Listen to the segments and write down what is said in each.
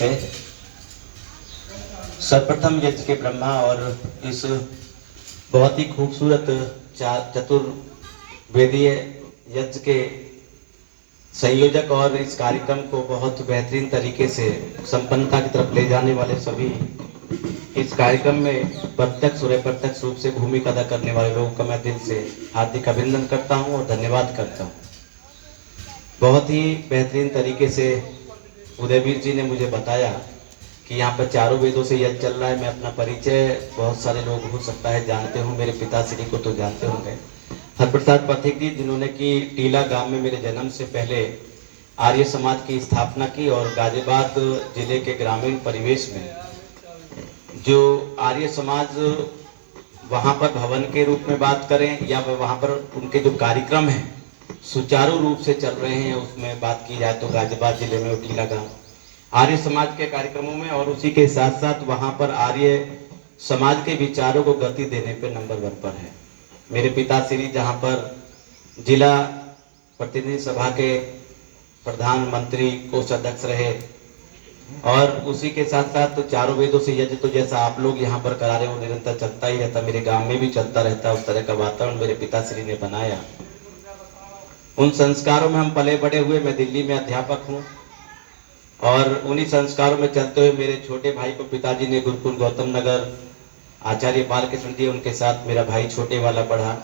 नमस्ते। सर्वप्रथम यज्ञ के ब्रह्मा और इस बहुत ही खूबसूरत चतुर्वेदीय यज्ञ के संयोजक और इस कार्यक्रम को बहुत बेहतरीन तरीके से संपन्नता की तरफ ले जाने वाले सभी इस कार्यक्रम में प्रत्यक्ष और अप्रत्यक्ष रूप से भूमिका अदा करने वाले लोगों का मैं दिल से हार्दिक अभिनंदन करता हूं और धन्यवाद करता हूं। बहुत ही बेहतरीन तरीके से उदयवीर जी ने मुझे बताया कि यहाँ पर चारों वेदों से यज्ञ चल रहा है। मैं अपना परिचय बहुत सारे लोग हो सकता है जानते हों, मेरे पिताश्री को तो जानते होंगे, हरप्रसाद पथिक जी, जिन्होंने कि टीला गांव में मेरे जन्म से पहले आर्य समाज की स्थापना की और गाजियाबाद जिले के ग्रामीण परिवेश में जो आर्य समाज वहाँ पर भवन के रूप में बात करें या वहाँ पर उनके जो कार्यक्रम हैं सुचारू रूप से चल रहे हैं, उसमें बात की जाए तो गाजियाबाद जिले में टीला गांव आर्य समाज के कार्यक्रमों में और उसी के साथ साथ वहाँ पर आर्य समाज के विचारों को गति देने पे नंबर 1 पर है। मेरे पिताश्री जहाँ पर जिला प्रतिनिधि सभा के प्रधानमंत्री कोषाध्यक्ष रहे और उसी के साथ साथ तो चारों वेदों से यज्ञ तो जैसा आप लोग यहाँ पर करा रहे हो निरंतर चलता ही रहता, मेरे गांव में भी चलता रहता। उस तरह का वातावरण मेरे पिताश्री ने बनाया। उन संस्कारों में हम पले बड़े हुए। मैं दिल्ली में अध्यापक हूँ और उन्हीं संस्कारों में चलते हुए मेरे छोटे भाई को पिताजी ने गुरुकुल गौतम नगर आचार्य बालकृष्ण जी, उनके साथ मेरा भाई छोटे वाला पढ़ा।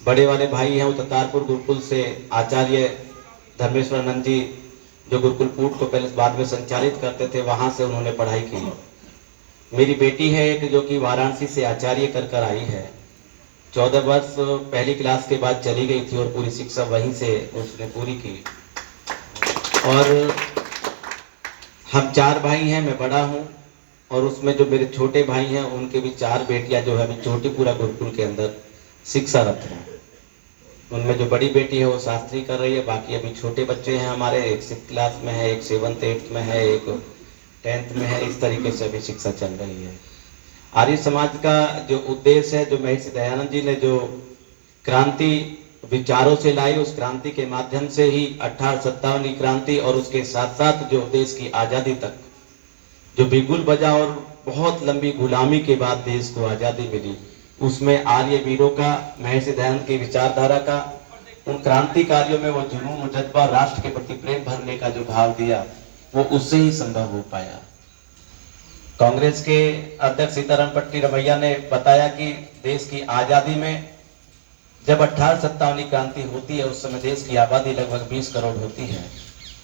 बड़े वाले भाई हैं वो ततारपुर गुरुकुल से आचार्य धर्मेश्वरानंद जी, जो गुरुकुल पूट को पहले बाद में संचालित करते थे, वहां से उन्होंने पढ़ाई की। मेरी बेटी है एक जो कि वाराणसी से आचार्य कर आई है। 14 वर्ष पहली क्लास के बाद चली गई थी और पूरी शिक्षा वहीं से उसने पूरी की। और हम 4 भाई हैं, मैं बड़ा हूं और उसमें जो मेरे छोटे भाई हैं उनके भी 4 बेटियां जो है अभी चोटीपुरा गुरुकुल के अंदर शिक्षारत हैं। उनमें जो बड़ी बेटी है वो शास्त्री कर रही है, बाकी अभी छोटे बच्चे हैं हमारे, एक 6th क्लास में है, एक 7th 8th में है, एक 10th में है। इस तरीके से अभी शिक्षा चल रही है। आर्य समाज का जो उद्देश्य है, जो महर्षि दयानंद जी ने जो क्रांति विचारों से लाई, उस क्रांति के माध्यम से ही 1857 की क्रांति और उसके साथ साथ जो देश की आज़ादी तक जो बिगुल बजा और बहुत लंबी गुलामी के बाद देश को आज़ादी मिली, उसमें आर्य वीरों का, महर्षि दयानंद की विचारधारा का, उन क्रांतिकारियों में वो जुनून, जज्बा, राष्ट्र के प्रति प्रेम भरने का जो भाव दिया, वो उससे ही संभव हो पाया। कांग्रेस के अध्यक्ष सीताराम पट्टी रमैया ने बताया कि देश की आज़ादी में जब 1857 की क्रांति होती है उस समय देश की आबादी लगभग 20 करोड़ होती है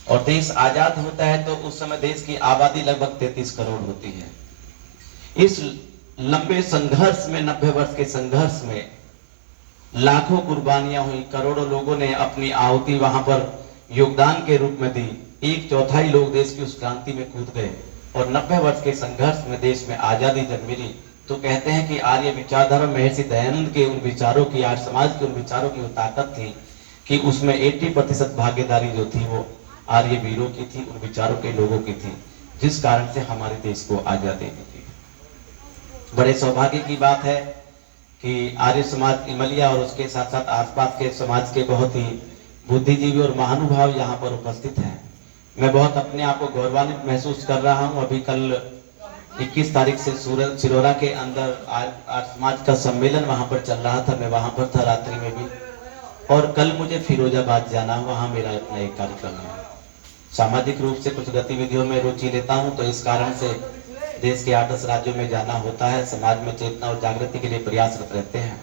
और देश आजाद होता है तो उस समय देश की आबादी लगभग 33 करोड़ होती है। इस लंबे संघर्ष में, 90 वर्ष के संघर्ष में लाखों कुर्बानियां हुई, करोड़ों लोगों ने अपनी आहुति वहां पर योगदान के रूप में दी। 1/4 लोग देश की उस क्रांति में कूद गए और 90 वर्ष के संघर्ष में देश में आजादी जब मिली तो कहते हैं कि आर्य विचारधारा महर्षि दयानंद के उन विचारों की, आर्य समाज के उन विचारों की वो ताकत थी कि उसमें 80% भागीदारी जो थी वो आर्य वीरों की थी, उन विचारों के लोगों की थी, जिस कारण से हमारे देश को आजादी मिली। बड़े सौभाग्य की बात है कि आर्य समाज इमलिया और उसके साथ साथ आसपास के समाज के बहुत ही बुद्धिजीवी और महानुभाव यहाँ पर उपस्थित हैं। मैं बहुत अपने आप को गौरवान्वित महसूस कर रहा हूँ। अभी कल 21 तारीख से सिरोरा के अंदर आर्य समाज का सम्मेलन वहाँ पर चल रहा था, मैं वहाँ पर था रात्रि में भी, और कल मुझे फिरोजाबाद जाना, वहाँ मेरा अपना एक कार्यक्रम है। सामाजिक रूप से कुछ गतिविधियों में रुचि लेता हूँ तो इस कारण से देश के 8-10 राज्यों में जाना होता है। समाज में चेतना और जागृति के लिए प्रयासरत रहते हैं।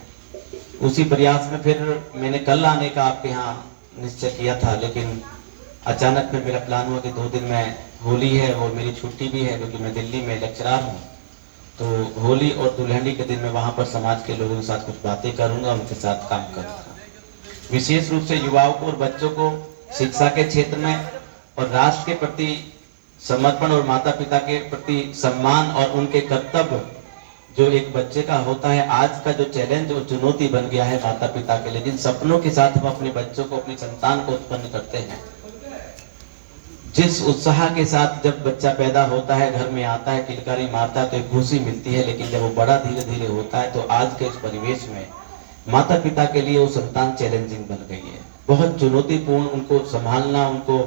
उसी प्रयास में फिर मैंने कल आने का आपके यहाँ निश्चय किया था, लेकिन अचानक फिर मेरा प्लान हुआ कि 2 दिन में होली है और मेरी छुट्टी भी है क्योंकि मैं दिल्ली में लेक्चरर हूँ, तो होली और दुल्हनी के दिन मैं वहाँ पर समाज के लोगों के साथ कुछ बातें करूँगा, उनके साथ काम करूँगा। विशेष रूप से युवाओं को और बच्चों को शिक्षा के क्षेत्र में और राष्ट्र के प्रति समर्पण और माता पिता के प्रति सम्मान और उनके कर्तव्य जो एक बच्चे का होता है। आज का जो चैलेंज और चुनौती बन गया है माता पिता के लिए, जिन सपनों के साथ हम अपने बच्चों को, अपनी संतान को उत्पन्न करते हैं, जिस उत्साह के साथ जब बच्चा पैदा होता है, घर में आता है, किलकारी मारता है तो एक खुशी मिलती है, लेकिन जब वो बड़ा धीरे धीरे होता है तो आज के इस परिवेश में माता पिता के लिए वो संतान चैलेंजिंग बन गई है। बहुत चुनौतीपूर्ण उनको संभालना, उनको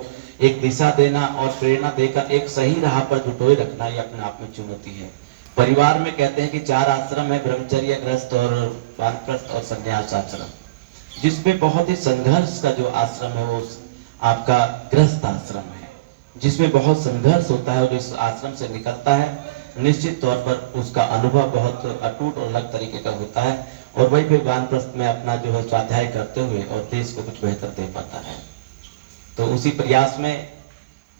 एक दिशा देना और प्रेरणा देकर एक सही राह पर जुटोए रखना, ये अपने आप में चुनौती है। परिवार में कहते हैं कि 4 आश्रम है, ब्रह्मचर्य, गृहस्थ और वानप्रस्थ और संन्यास आश्रम, जिसमें बहुत ही संघर्ष का जो आश्रम है वो आपका गृहस्थ आश्रम है, जिसमें बहुत संघर्ष होता है और इस आश्रम से निकलता है निश्चित तौर पर उसका अनुभव बहुत अटूट और अलग तरीके का होता है, और वही फिर वानप्रस्थ में अपना जो है स्वाध्याय करते हुए और देश को कुछ बेहतर दे पाता है। तो उसी प्रयास में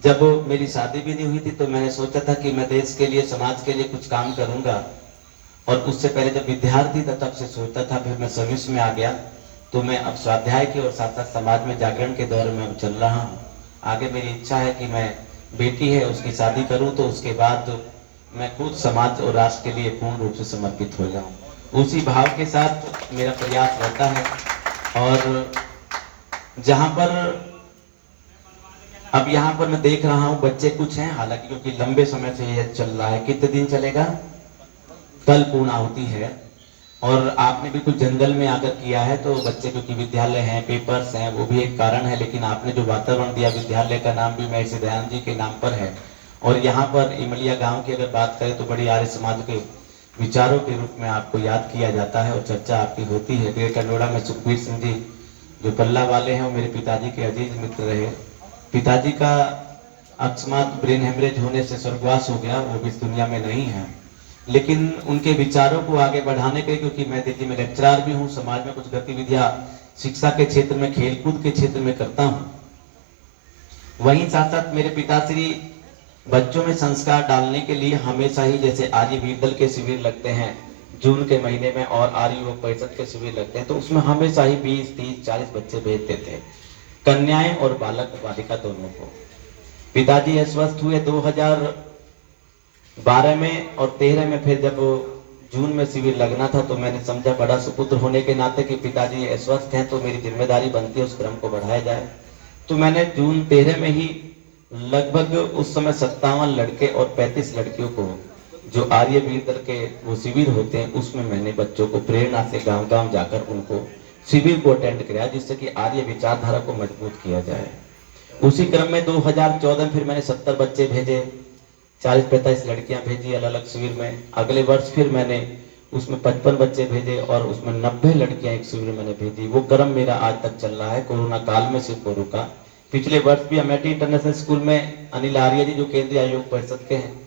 जब मेरी शादी भी नहीं हुई थी तो मैंने सोचा था कि मैं देश के लिए, समाज के लिए कुछ काम करूंगा, और उससे पहले जब विद्यार्थी था तब से सोचता था। फिर मैं सर्विस में आ गया तो मैं अब स्वाध्याय की और साथ साथ समाज में जागरण के दौर में अब चल रहा हूँ। आगे मेरी इच्छा है कि मैं, बेटी है उसकी शादी करूं तो उसके बाद मैं खुद समाज और राष्ट्र के लिए पूर्ण रूप से समर्पित हो जाऊं। उसी भाव के साथ मेरा प्रयास रहता है। और जहां पर अब यहाँ पर मैं देख रहा हूँ बच्चे कुछ हैं, हालांकि क्योंकि लंबे समय से यह चल रहा है। कितने दिन चलेगा? कल पूर्णाहुति है, और आपने बिल्कुल जंगल में आकर किया है, तो बच्चे क्योंकि विद्यालय हैं, पेपर्स हैं, वो भी एक कारण है, लेकिन आपने जो वातावरण दिया, विद्यालय का नाम भी महर्षि दयानंद जी के नाम पर है। और यहाँ पर इमलिया गांव की अगर बात करें तो बड़ी आर्य समाज के विचारों के रूप में आपको याद किया जाता है और चर्चा आपकी होती है। ग्रेट कंडोड़ा में सुखबीर सिंह जी जो पल्ला वाले हैं, वो मेरे पिताजी के अजीज मित्र रहे। पिताजी का अकस्मात ब्रेन हेमरेज होने से स्वर्गवास हो गया, वो भी इस दुनिया में नहीं है, लेकिन उनके विचारों को आगे बढ़ाने के, क्योंकि मैं दिल्ली में लेक्चरर भी हूँ, समाज में कुछ गतिविधियां शिक्षा के क्षेत्र में, खेलकूद के क्षेत्र में करता हूँ। वहीं साथ साथ मेरे पिताश्री बच्चों में संस्कार डालने के लिए हमेशा ही, जैसे आर्य वीर दल के शिविर लगते हैं जून के महीने में, और आर्य युवक परिषद के शिविर लगते हैं, तो उसमें हमेशा ही 20, 30, 40 बच्चे भेजते थे, कन्याएं और बालक बालिका दोनों को। पिताजी अस्वस्थ हुए 2012 में, और 13 में फिर जब जून में शिविर लगना था तो मैंने समझा बड़ा सुपुत्र होने के नाते कि पिताजी अस्वस्थ हैं तो मेरी जिम्मेदारी बनती है उस क्रम को बढ़ाया जाए। तो मैंने जून 13 में ही लगभग उस समय 57 लड़के और 35 लड़कियों को, जो आर्य वीर दल के वो शिविर होते हैं, उसमें मैंने बच्चों को प्रेरणा से गांव गांव जाकर उनको शिविर को अटेंड कराया, जिससे कि आर्य विचारधारा को मजबूत किया जाए। उसी क्रम में 2014 में फिर मैंने 70 बच्चे भेजे, 40-45 लड़कियां भेजी अलग अलग शिविर में। अगले वर्ष फिर मैंने उसमें 55 बच्चे भेजे और उसमें 90 लड़कियां एक शिविर में मैंने भेजी। वो क्रम मेरा आज तक चल रहा है, कोरोना काल में सिर्फ वो रुका। पिछले वर्ष भी अमेठी इंटरनेशनल स्कूल में अनिल आर्य जी, जो केंद्रीय आयोग परिषद के हैं,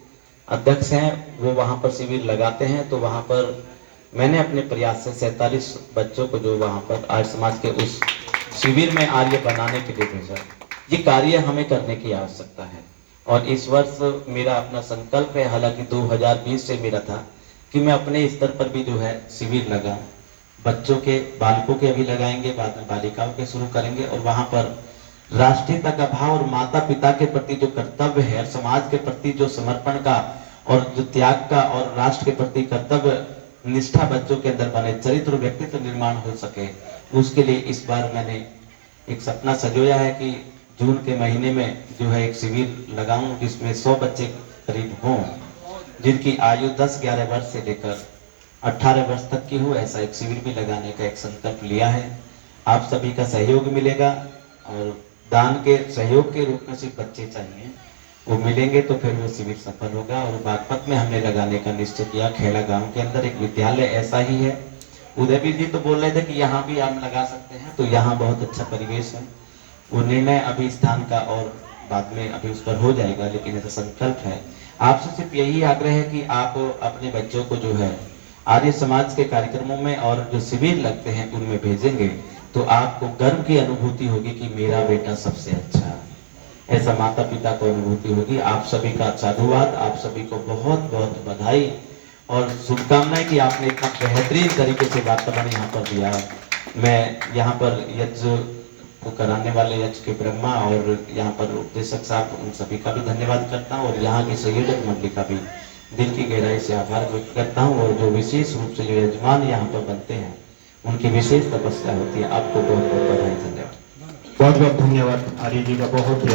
अध्यक्ष हैं, वो वहां पर शिविर लगाते हैं, तो वहां पर मैंने अपने प्रयास से 47 बच्चों को जो वहां पर आर्य समाज के उस शिविर में आर्य बनाने के लिए भेजा। ये कार्य हमें करने की आवश्यकता है, और इस वर्ष मेरा अपना संकल्प है, हालांकि 2020 से मेरा था कि मैं अपने स्तर पर भी जो है शिविर लगा, बच्चों के, बालकों के अभी लगाएंगे, बाद में बालिकाओं के शुरू करेंगे, और वहां पर राष्ट्रीयता का भाव और माता पिता के प्रति जो कर्तव्य है, समाज के प्रति जो समर्पण का और जो त्याग का और राष्ट्र के प्रति कर्तव्य निष्ठा बच्चों के अंदर बने, चरित्र और व्यक्तित्व निर्माण हो सके, उसके लिए इस बार मैंने एक सपना सजोया है कि जून के महीने में जो है एक शिविर लगाऊं, जिसमें 100 बच्चे करीब हों, जिनकी आयु 10-11 वर्ष से लेकर 18 वर्ष तक की हो। ऐसा एक शिविर भी लगाने का एक संकल्प लिया है। आप सभी का सहयोग मिलेगा, और दान के सहयोग के रूप में सिर्फ बच्चे चाहिए, वो मिलेंगे तो फिर वो शिविर सफल होगा। और बागपत में हमने लगाने का निश्चय किया, खेला गांव के अंदर एक विद्यालय ऐसा ही है। उदयवीर जी तो बोल रहे थे कि यहाँ भी हम लगा सकते हैं, तो यहाँ बहुत अच्छा परिवेश है। वो निर्णय अभी स्थान का और बाद में अभी उस पर हो जाएगा, लेकिन ऐसा संकल्प है। आपसे सिर्फ यही आग्रह है कि आप अपने बच्चों को जो है आर्य समाज के कार्यक्रमों में और जो शिविर लगते हैं उनमें भेजेंगे, तो आपको गर्व की अनुभूति होगी कि मेरा बेटा सबसे अच्छा है, ऐसा माता पिता को अनुभूति होगी। आप सभी का साधुवाद, आप सभी को बहुत बहुत बधाई और शुभकामनाएं कि आपने इतना बेहतरीन तरीके से वातावरण यहाँ पर दिया है। मैं यहाँ पर यज्ञ को कराने वाले यज्ञ के ब्रह्मा और यहाँ पर उपदेशक साहब, उन सभी का भी धन्यवाद करता हूँ, और यहाँ की संयोजक मंडली का भी दिल की गहराई से आभार व्यक्त करता हूँ। और जो विशेष रूप से जो यजमान यहाँ पर बनते हैं, उनकी विशेष तपस्या होती है। आपको बहुत बहुत बधाई, धन्यवाद। बहुत बहुत धन्यवाद आर्य जी का, बहुत